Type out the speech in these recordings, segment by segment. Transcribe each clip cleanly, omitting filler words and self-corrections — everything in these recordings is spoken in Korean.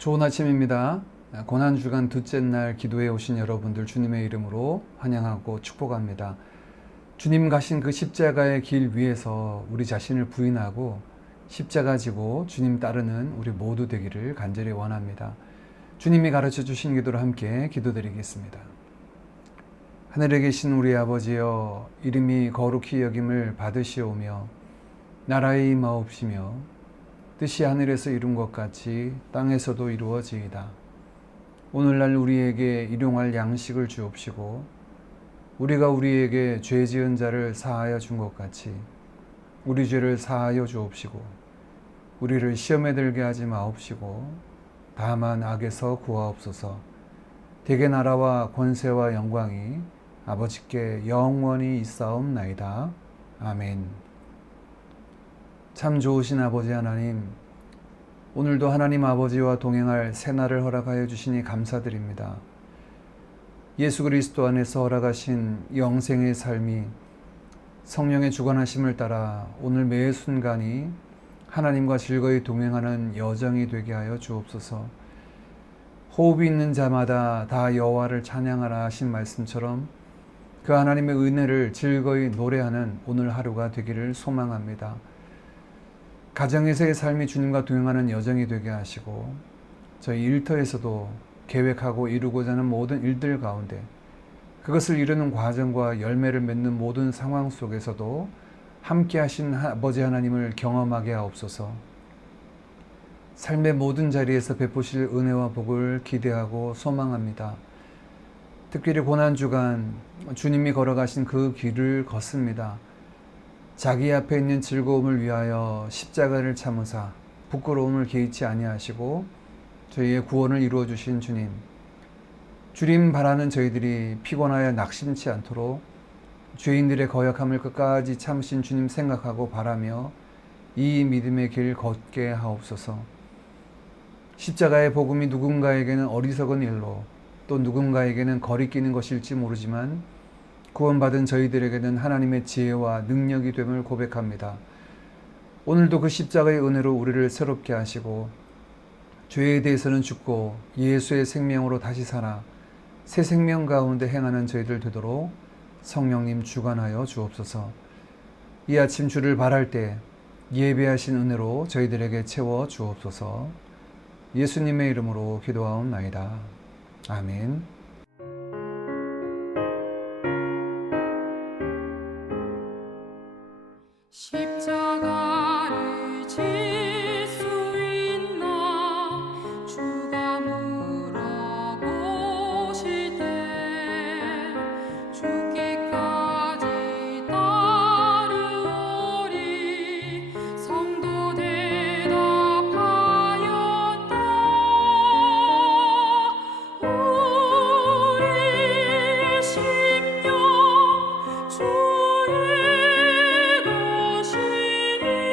좋은 아침입니다. 고난주간 둘째 날 기도에 오신 여러분들 주님의 이름으로 환영하고 축복합니다. 주님 가신 그 십자가의 길 위에서 우리 자신을 부인하고 십자가 지고 주님 따르는 우리 모두 되기를 간절히 원합니다. 주님이 가르쳐 주신 기도로 함께 기도드리겠습니다. 하늘에 계신 우리 아버지여, 이름이 거룩히 여김을 받으시오며 나라의 임하옵시며 뜻이 하늘에서 이룬 것 같이 땅에서도 이루어지이다. 오늘날 우리에게 일용할 양식을 주옵시고 우리가 우리에게 죄 지은 자를 사하여 준 것 같이 우리 죄를 사하여 주옵시고 우리를 시험에 들게 하지 마옵시고 다만 악에서 구하옵소서. 대개 나라와 권세와 영광이 아버지께 영원히 있사옵나이다. 아멘. 참 좋으신 아버지 하나님, 오늘도 하나님 아버지와 동행할 새날을 허락하여 주시니 감사드립니다. 예수 그리스도 안에서 허락하신 영생의 삶이 성령의 주관하심을 따라 오늘 매 순간이 하나님과 즐거이 동행하는 여정이 되게 하여 주옵소서. 호흡이 있는 자마다 다 여호와를 찬양하라 하신 말씀처럼 그 하나님의 은혜를 즐거이 노래하는 오늘 하루가 되기를 소망합니다. 가정에서의 삶이 주님과 동행하는 여정이 되게 하시고 저희 일터에서도 계획하고 이루고자 하는 모든 일들 가운데 그것을 이루는 과정과 열매를 맺는 모든 상황 속에서도 함께 하신 아버지 하나님을 경험하게 하옵소서. 삶의 모든 자리에서 베푸실 은혜와 복을 기대하고 소망합니다. 특별히 고난주간 주님이 걸어가신 그 길을 걷습니다. 자기 앞에 있는 즐거움을 위하여 십자가를 참으사 부끄러움을 개의치 아니하시고 저희의 구원을 이루어 주신 주님, 주님 바라는 저희들이 피곤하여 낙심치 않도록 죄인들의 거역함을 끝까지 참으신 주님 생각하고 바라며 이 믿음의 길 걷게 하옵소서. 십자가의 복음이 누군가에게는 어리석은 일로 또 누군가에게는 거리끼는 것일지 모르지만 구원받은 저희들에게는 하나님의 지혜와 능력이 됨을 고백합니다. 오늘도 그 십자가의 은혜로 우리를 새롭게 하시고 죄에 대해서는 죽고 예수의 생명으로 다시 살아 새 생명 가운데 행하는 저희들 되도록 성령님 주관하여 주옵소서. 이 아침 주를 바랄 때 예배하신 은혜로 저희들에게 채워 주옵소서. 예수님의 이름으로 기도하옵나이다. 아멘. 십자가를 질 수 있나 주가 물어보실 때 죽기까지 따르오리 성도 대답하였다. 우리의 심령 주의 것이니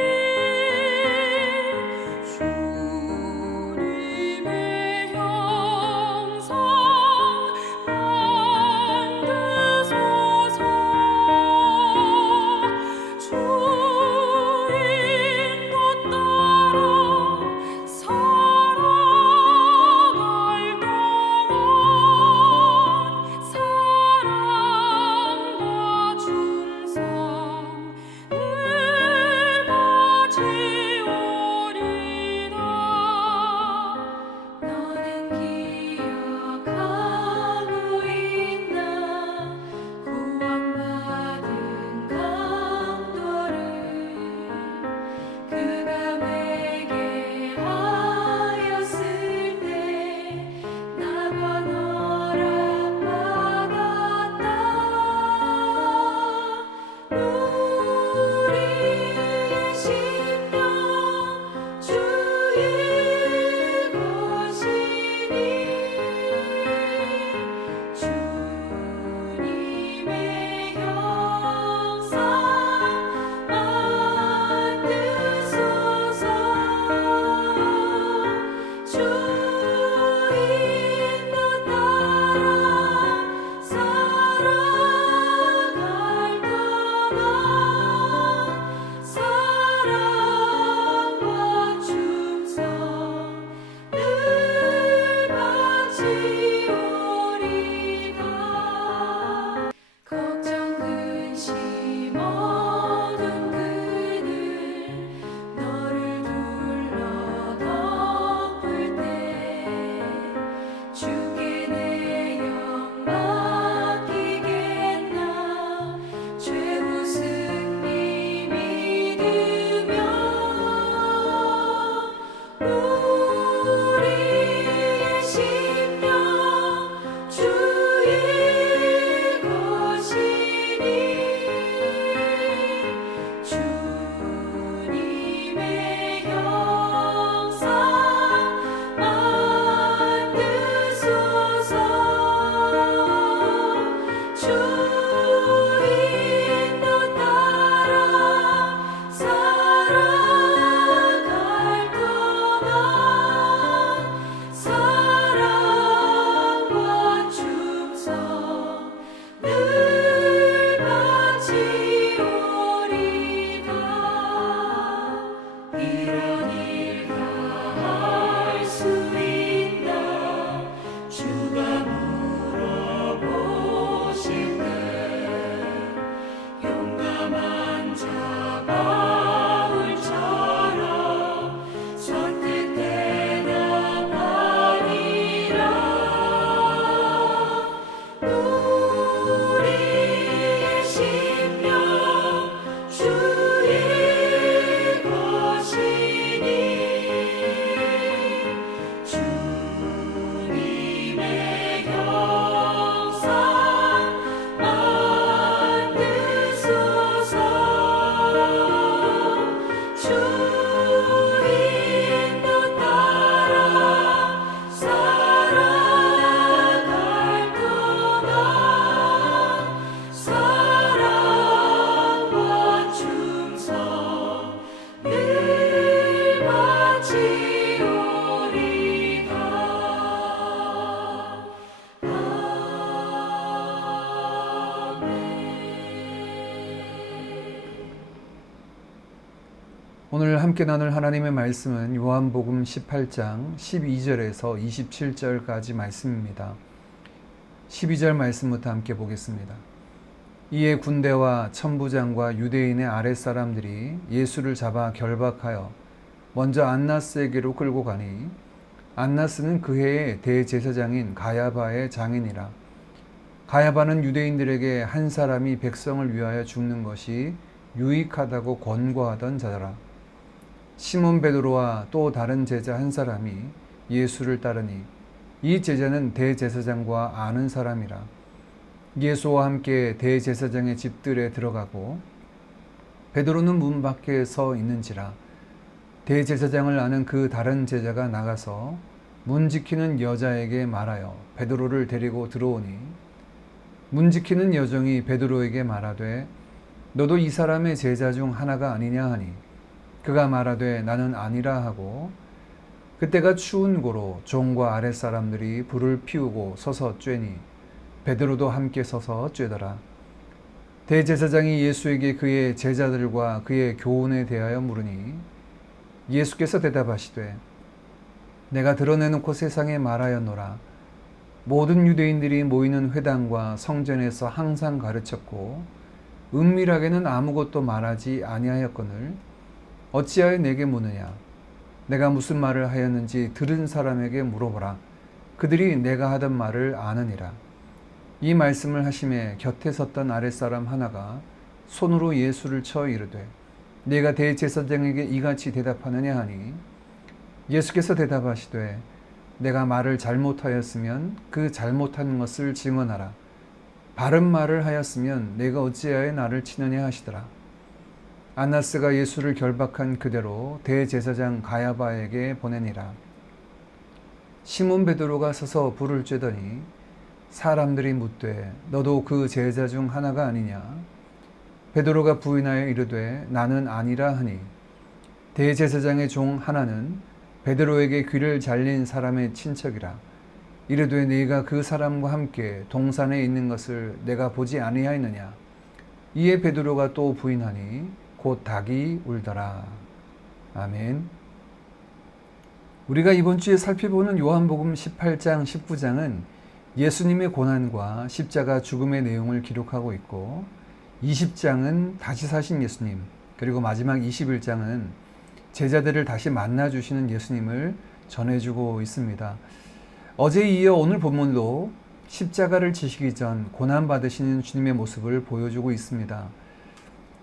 오늘 함께 나눌 하나님의 말씀은 요한복음 18장 12절에서 27절까지 말씀입니다. 12절 말씀부터 함께 보겠습니다. 이에 군대와 천부장과 유대인의 아랫사람들이 예수를 잡아 결박하여 먼저 안나스에게로 끌고 가니 안나스는 그 해의 대제사장인 가야바의 장인이라. 가야바는 유대인들에게 한 사람이 백성을 위하여 죽는 것이 유익하다고 권고하던 자라. 시몬 베드로와 또 다른 제자 한 사람이 예수를 따르니 이 제자는 대제사장과 아는 사람이라. 예수와 함께 대제사장의 집들에 들어가고 베드로는 문 밖에 서 있는지라. 대제사장을 아는 그 다른 제자가 나가서 문 지키는 여자에게 말하여 베드로를 데리고 들어오니 문 지키는 여종이 베드로에게 말하되 너도 이 사람의 제자 중 하나가 아니냐 하니 그가 말하되 나는 아니라 하고 그때가 추운 고로 종과 아랫사람들이 불을 피우고 서서 쬐니 베드로도 함께 서서 쬐더라. 대제사장이 예수에게 그의 제자들과 그의 교훈에 대하여 물으니 예수께서 대답하시되 내가 드러내놓고 세상에 말하였노라. 모든 유대인들이 모이는 회당과 성전에서 항상 가르쳤고 은밀하게는 아무것도 말하지 아니하였거늘 어찌하여 내게 묻느냐. 내가 무슨 말을 하였는지 들은 사람에게 물어보라. 그들이 내가 하던 말을 아느니라. 이 말씀을 하심에 곁에 섰던 아랫사람 하나가 손으로 예수를 쳐 이르되 네가 대제사장에게 이같이 대답하느냐 하니 예수께서 대답하시되 내가 말을 잘못하였으면 그 잘못한 것을 증언하라. 바른 말을 하였으면 내가 어찌하여 나를 치느냐 하시더라. 안나스가 예수를 결박한 그대로 대제사장 가야바에게 보내니라. 시몬 베드로가 서서 불을 쬐더니 사람들이 묻되 너도 그 제자 중 하나가 아니냐. 베드로가 부인하여 이르되 나는 아니라 하니 대제사장의 종 하나는 베드로에게 귀를 잘린 사람의 친척이라. 이르되 네가 그 사람과 함께 동산에 있는 것을 내가 보지 아니하였느냐. 이에 베드로가 또 부인하니 곧 닭이 울더라. 아멘. 우리가 이번 주에 살펴보는 요한복음 18장, 19장은 예수님의 고난과 십자가 죽음의 내용을 기록하고 있고 20장은 다시 사신 예수님, 그리고 마지막 21장은 제자들을 다시 만나주시는 예수님을 전해주고 있습니다. 어제에 이어 오늘 본문도 십자가를 지시기 전 고난받으시는 주님의 모습을 보여주고 있습니다.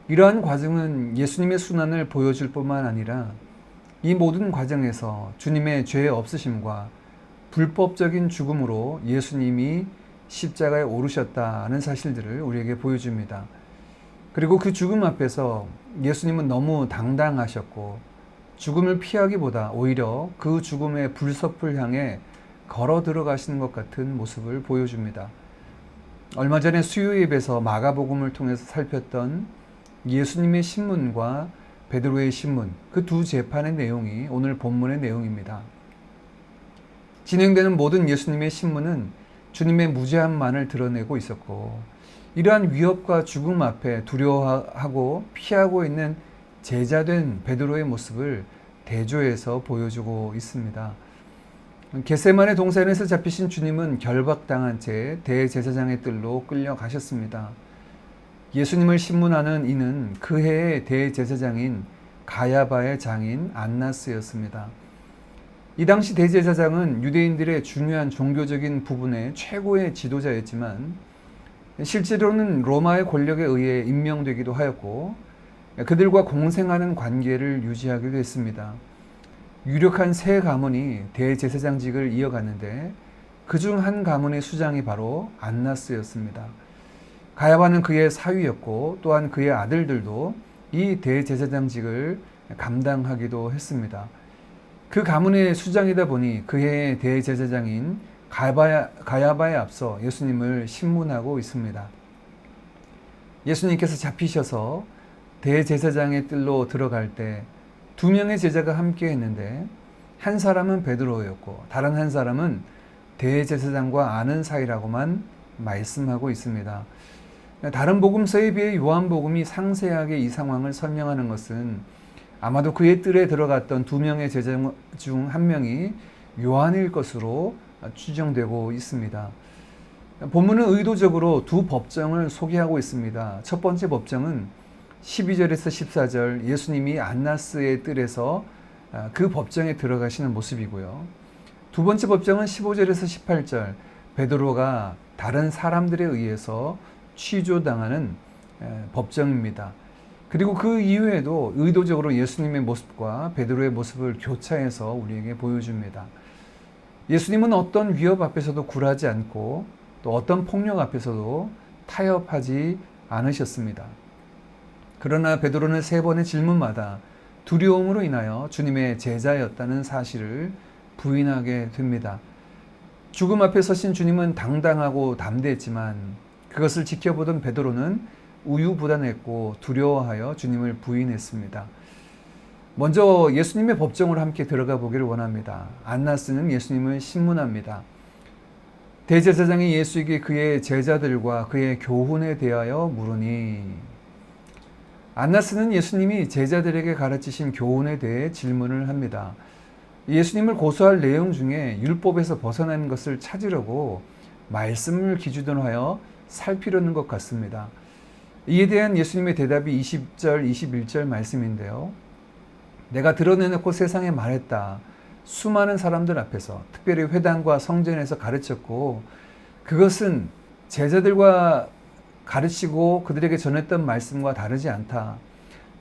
이러한 과정은 예수님의 순환을 보여줄 뿐만 아니라 이 모든 과정에서 주님의 죄 없으심과 불법적인 죽음으로 예수님이 십자가에 오르셨다는 사실들을 우리에게 보여줍니다. 그리고 그 죽음 앞에서 예수님은 너무 당당하셨고 죽음을 피하기보다 오히려 그 죽음의 불섭을 향해 걸어 들어가시는 것 같은 모습을 보여줍니다. 얼마 전에 수요예배에서 마가복음을 통해서 살폈던 예수님의 신문과 베드로의 신문, 그 두 재판의 내용이 오늘 본문의 내용입니다. 진행되는 모든 예수님의 신문은 주님의 무죄함만을 드러내고 있었고 이러한 위협과 죽음 앞에 두려워하고 피하고 있는 제자된 베드로의 모습을 대조해서 보여주고 있습니다. 겟세마네 동산에서 잡히신 주님은 결박당한 채 대제사장의 뜰로 끌려가셨습니다. 예수님을 신문하는 이는 그 해의 대제사장인 가야바의 장인 안나스였습니다. 이 당시 대제사장은 유대인들의 중요한 종교적인 부분의 최고의 지도자였지만 실제로는 로마의 권력에 의해 임명되기도 하였고 그들과 공생하는 관계를 유지하기도 했습니다. 유력한 세 가문이 대제사장직을 이어갔는데 그중 한 가문의 수장이 바로 안나스였습니다. 가야바는 그의 사위였고 또한 그의 아들들도 이 대제사장직을 감당하기도 했습니다. 그 가문의 수장이다 보니 그해의 대제사장인 가야바에 앞서 예수님을 신문하고 있습니다. 예수님께서 잡히셔서 대제사장의 뜰로 들어갈 때 두 명의 제자가 함께 했는데 한 사람은 베드로였고 다른 한 사람은 대제사장과 아는 사이라고만 말씀하고 있습니다. 다른 복음서에 비해 요한복음이 상세하게 이 상황을 설명하는 것은 아마도 그의 뜰에 들어갔던 두 명의 제자 중 한 명이 요한일 것으로 추정되고 있습니다. 본문은 의도적으로 두 법정을 소개하고 있습니다. 첫 번째 법정은 12절에서 14절 예수님이 안나스의 뜰에서 그 법정에 들어가시는 모습이고요. 두 번째 법정은 15절에서 18절 베드로가 다른 사람들에 의해서 취조당하는 법정입니다. 그리고 그 이후에도 의도적으로 예수님의 모습과 베드로의 모습을 교차해서 우리에게 보여줍니다. 예수님은 어떤 위협 앞에서도 굴하지 않고 또 어떤 폭력 앞에서도 타협하지 않으셨습니다. 그러나 베드로는 세 번의 질문마다 두려움으로 인하여 주님의 제자였다는 사실을 부인하게 됩니다. 죽음 앞에 서신 주님은 당당하고 담대했지만 그것을 지켜보던 베드로는 우유부단했고 두려워하여 주님을 부인했습니다. 먼저 예수님의 법정으로 함께 들어가 보기를 원합니다. 안나스는 예수님을 신문합니다. 대제사장이 예수에게 그의 제자들과 그의 교훈에 대하여 물으니, 안나스는 예수님이 제자들에게 가르치신 교훈에 대해 질문을 합니다. 예수님을 고소할 내용 중에 율법에서 벗어난 것을 찾으려고 말씀을 기준으로 하여 살피려는 것 같습니다. 이에 대한 예수님의 대답이 20절, 21절 말씀인데요. 내가 드러내놓고 세상에 말했다. 수많은 사람들 앞에서, 특별히 회당과 성전에서 가르쳤고, 그것은 제자들과 가르치고 그들에게 전했던 말씀과 다르지 않다.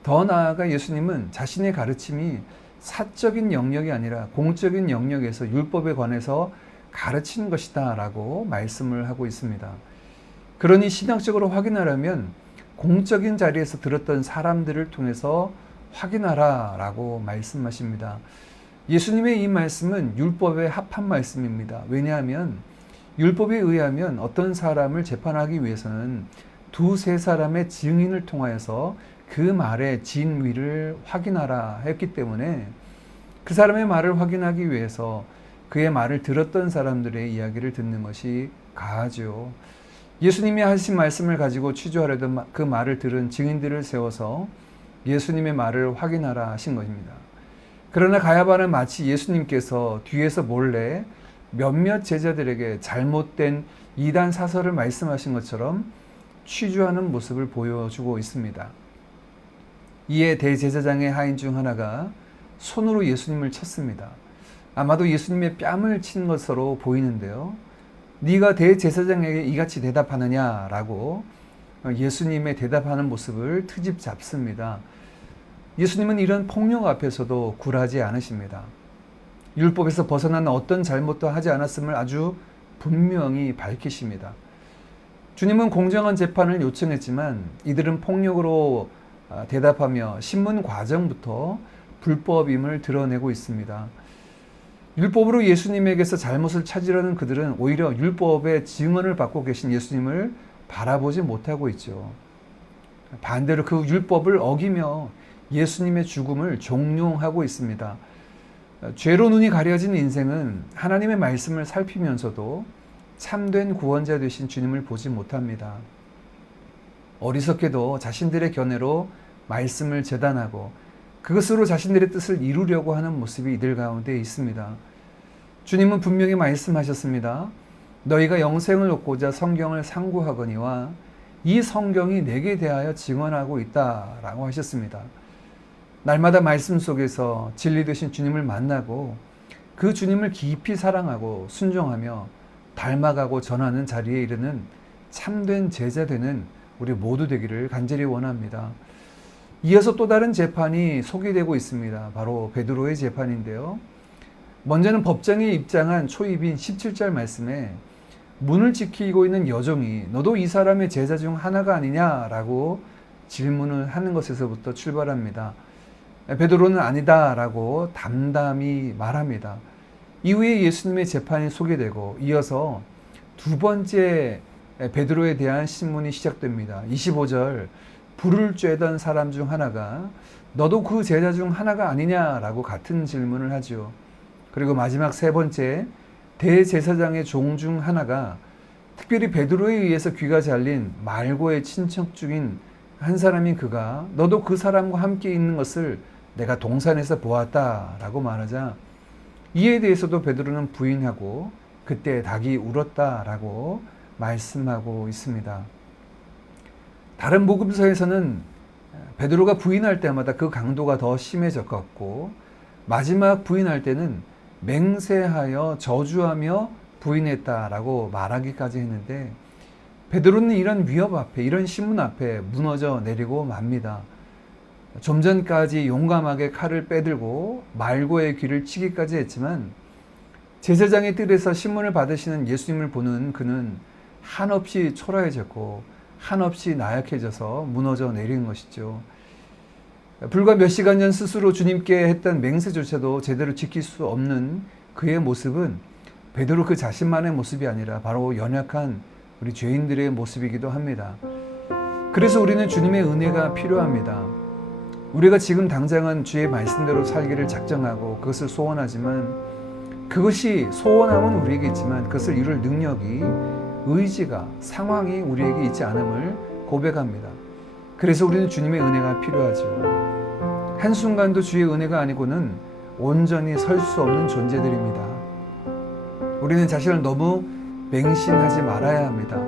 더 나아가 예수님은 자신의 가르침이 사적인 영역이 아니라 공적인 영역에서 율법에 관해서 가르친 것이다 라고 말씀을 하고 있습니다. 그러니 신학적으로 확인하려면 공적인 자리에서 들었던 사람들을 통해서 확인하라 라고 말씀하십니다. 예수님의 이 말씀은 율법에 합한 말씀입니다. 왜냐하면 율법에 의하면 어떤 사람을 재판하기 위해서는 두세 사람의 증인을 통하여서 그 말의 진위를 확인하라 했기 때문에 그 사람의 말을 확인하기 위해서 그의 말을 들었던 사람들의 이야기를 듣는 것이 가하죠. 예수님이 하신 말씀을 가지고 취조하려던 그 말을 들은 증인들을 세워서 예수님의 말을 확인하라 하신 것입니다. 그러나 가야바는 마치 예수님께서 뒤에서 몰래 몇몇 제자들에게 잘못된 이단 사설을 말씀하신 것처럼 취조하는 모습을 보여주고 있습니다. 이에 대제사장의 하인 중 하나가 손으로 예수님을 쳤습니다. 아마도 예수님의 뺨을 친 것으로 보이는데요. 네가 대제사장에게 이같이 대답하느냐라고 예수님의 대답하는 모습을 트집 잡습니다. 예수님은 이런 폭력 앞에서도 굴하지 않으십니다. 율법에서 벗어난 어떤 잘못도 하지 않았음을 아주 분명히 밝히십니다. 주님은 공정한 재판을 요청했지만 이들은 폭력으로 대답하며 신문 과정부터 불법임을 드러내고 있습니다. 율법으로 예수님에게서 잘못을 찾으려는 그들은 오히려 율법의 증언을 받고 계신 예수님을 바라보지 못하고 있죠. 반대로 그 율법을 어기며 예수님의 죽음을 종용하고 있습니다. 죄로 눈이 가려진 인생은 하나님의 말씀을 살피면서도 참된 구원자 되신 주님을 보지 못합니다. 어리석게도 자신들의 견해로 말씀을 재단하고 그것으로 자신들의 뜻을 이루려고 하는 모습이 이들 가운데 있습니다. 주님은 분명히 말씀하셨습니다. 너희가 영생을 얻고자 성경을 상고하거니와 이 성경이 내게 대하여 증언하고 있다라고 하셨습니다. 날마다 말씀 속에서 진리 되신 주님을 만나고 그 주님을 깊이 사랑하고 순종하며 닮아가고 전하는 자리에 이르는 참된 제자 되는 우리 모두 되기를 간절히 원합니다. 이어서 또 다른 재판이 소개되고 있습니다. 바로 베드로의 재판인데요. 먼저는 법정에 입장한 초입인 17절 말씀에 문을 지키고 있는 여종이 너도 이 사람의 제자 중 하나가 아니냐라고 질문을 하는 것에서부터 출발합니다. 베드로는 아니다라고 담담히 말합니다. 이후에 예수님의 재판이 소개되고 이어서 두 번째 베드로에 대한 신문이 시작됩니다. 25절 불을 쬐던 사람 중 하나가 너도 그 제자 중 하나가 아니냐라고 같은 질문을 하죠. 그리고 마지막 세 번째 대제사장의 종 중 하나가 특별히 베드로에 의해서 귀가 잘린 말고의 친척 중인 한 사람인 그가 너도 그 사람과 함께 있는 것을 내가 동산에서 보았다라고 말하자 이에 대해서도 베드로는 부인하고 그때 닭이 울었다라고 말씀하고 있습니다. 다른 복음서에서는 베드로가 부인할 때마다 그 강도가 더 심해졌고 마지막 부인할 때는 맹세하여 저주하며 부인했다라고 말하기까지 했는데 베드로는 이런 위협 앞에, 이런 신문 앞에 무너져 내리고 맙니다. 좀 전까지 용감하게 칼을 빼들고 말고의 귀를 치기까지 했지만 제사장의 뜰에서 신문을 받으시는 예수님을 보는 그는 한없이 초라해졌고 한없이 나약해져서 무너져 내린 것이죠. 불과 몇 시간 전 스스로 주님께 했던 맹세조차도 제대로 지킬 수 없는 그의 모습은 베드로 그 자신만의 모습이 아니라 바로 연약한 우리 죄인들의 모습이기도 합니다. 그래서 우리는 주님의 은혜가 필요합니다. 우리가 지금 당장은 주의 말씀대로 살기를 작정하고 그것을 소원하지만 그것이 소원함은 우리에게 있지만 그것을 이룰 능력이, 의지가, 상황이 우리에게 있지 않음을 고백합니다. 그래서 우리는 주님의 은혜가 필요하죠. 한순간도 주의 은혜가 아니고는 온전히 설 수 없는 존재들입니다. 우리는 자신을 너무 맹신하지 말아야 합니다.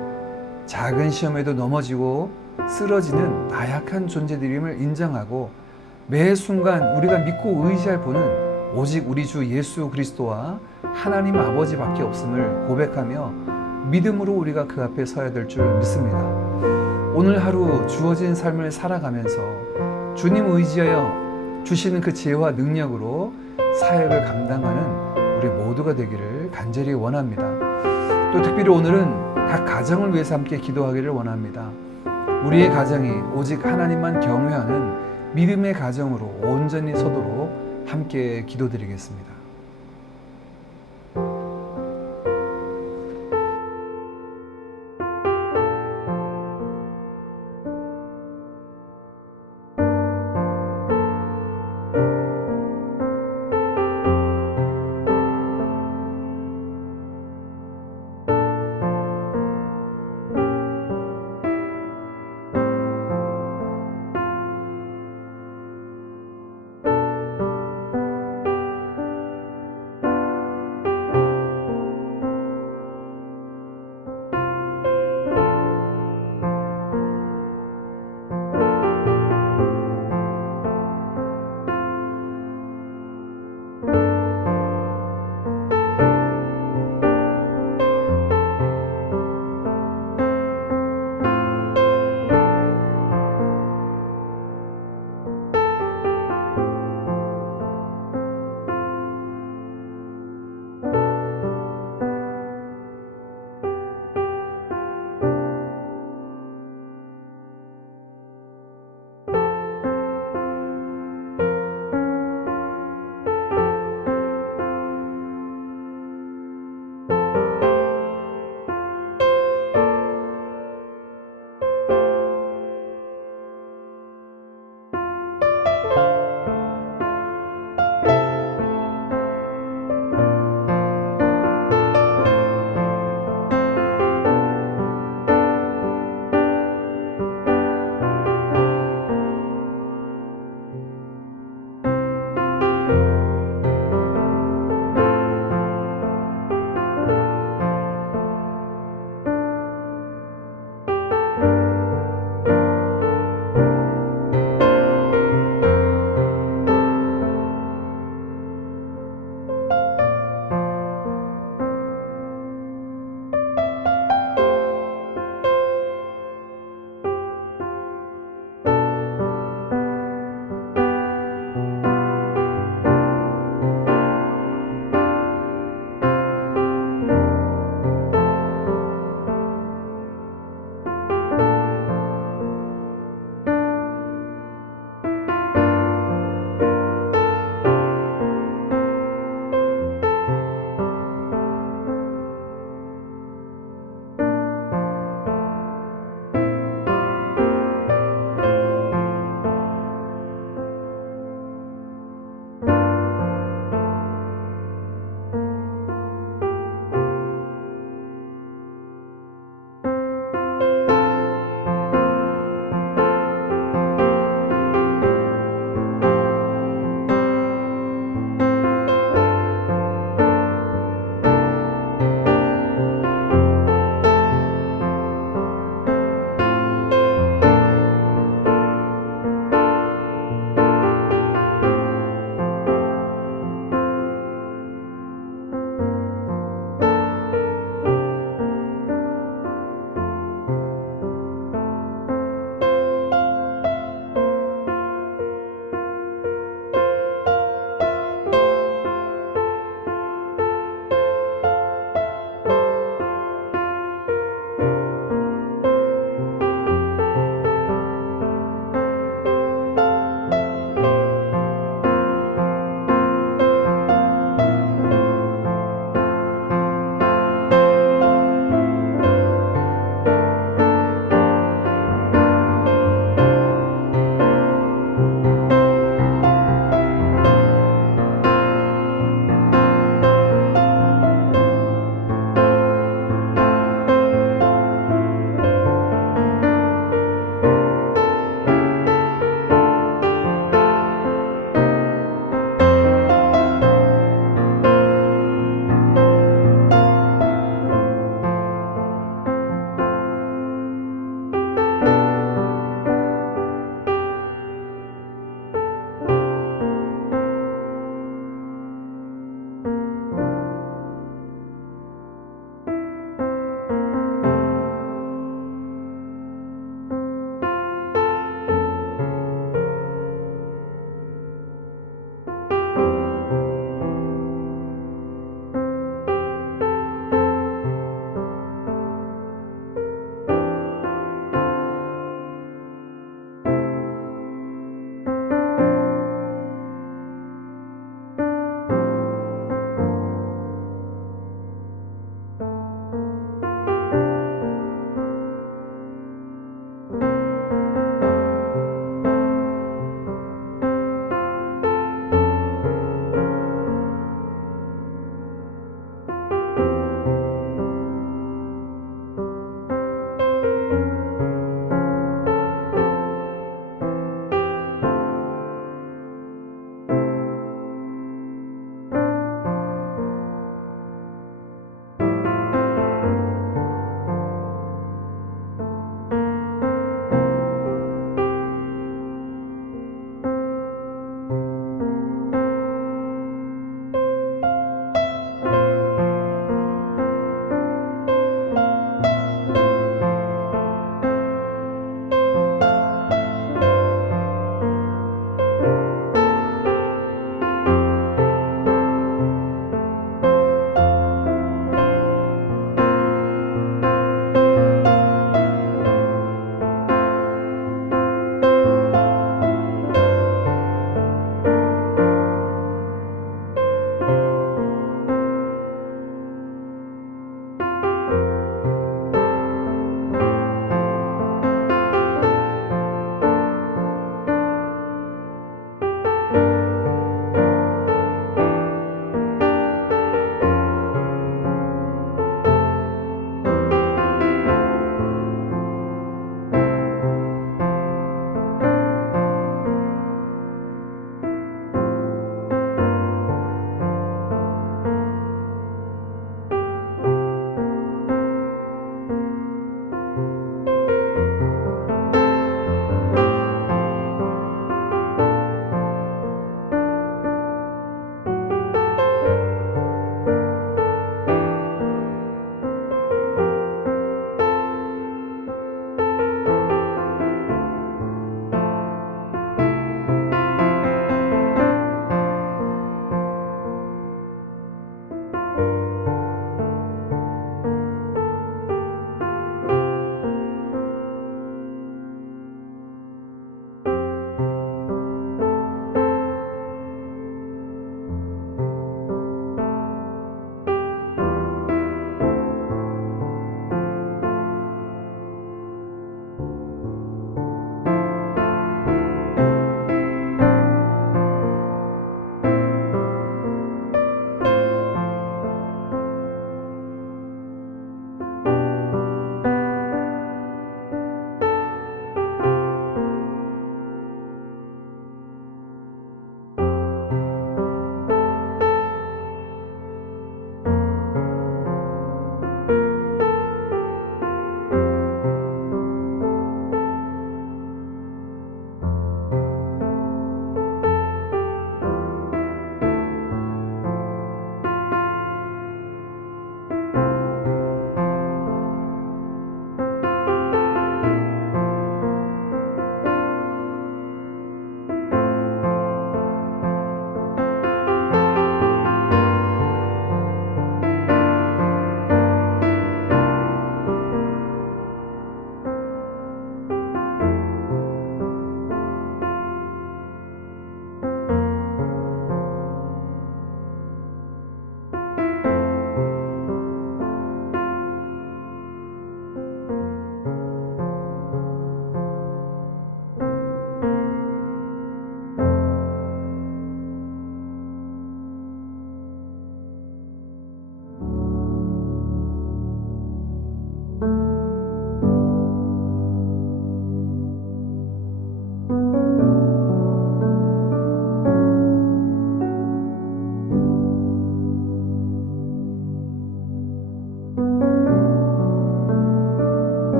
작은 시험에도 넘어지고 쓰러지는 나약한 존재들임을 인정하고 매 순간 우리가 믿고 의지할 분은 오직 우리 주 예수 그리스도와 하나님 아버지밖에 없음을 고백하며 믿음으로 우리가 그 앞에 서야 될 줄 믿습니다. 오늘 하루 주어진 삶을 살아가면서 주님 의지하여 주시는 그 지혜와 능력으로 사역을 감당하는 우리 모두가 되기를 간절히 원합니다. 또 특별히 오늘은 각 가정을 위해서 함께 기도하기를 원합니다. 우리의 가정이 오직 하나님만 경외하는 믿음의 가정으로 온전히 서도록 함께 기도드리겠습니다.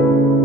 주